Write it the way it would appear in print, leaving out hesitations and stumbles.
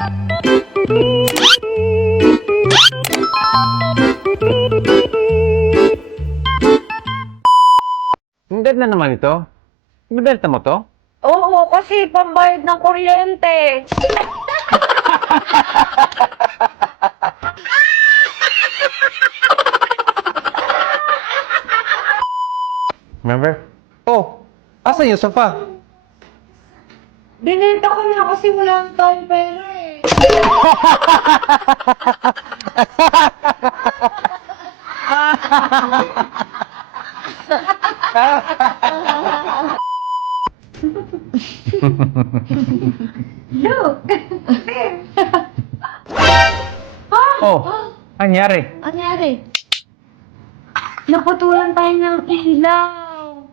Hindi na naman ito. Ibebenta mo to? Oo, kasi pambayad ng kuryente. Remember? Oh, asan yung sofa? Binenta ko na kasi wala na tayong pera eh. Look! Oh, anyari? Ano nangyari? Naputulan tayo ng ilaw.